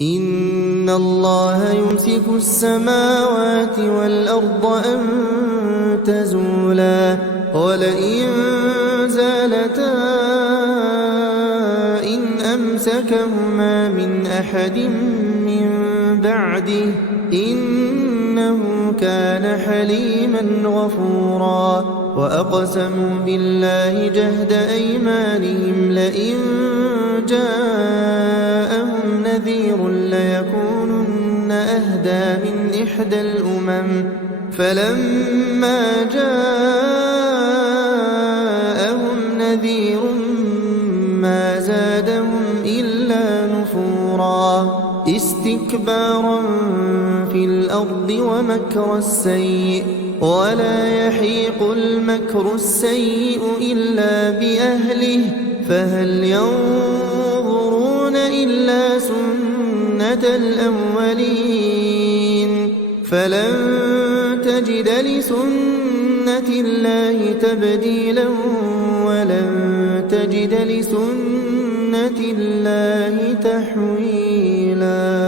إن الله يمسك السماوات والأرض أن تزولا ولئن زالتا إن أمسكهما من أحد من بعده إنه كان حليما غفورا وأقسموا بالله جهد أيمانهم لئن جاءهم نذير ليكونن أهدى من إحدى الأمم فلما جاءهم نذير ما زادهم إلا نفورا استكبارا في الأرض ومكر السيء ولا يحيق المكر السيء إلا بأهله فهل ينظرون إلا سنة الأولين فلن تجد لسنة الله تبديلا ولن تجد لسنة الله تحويلا.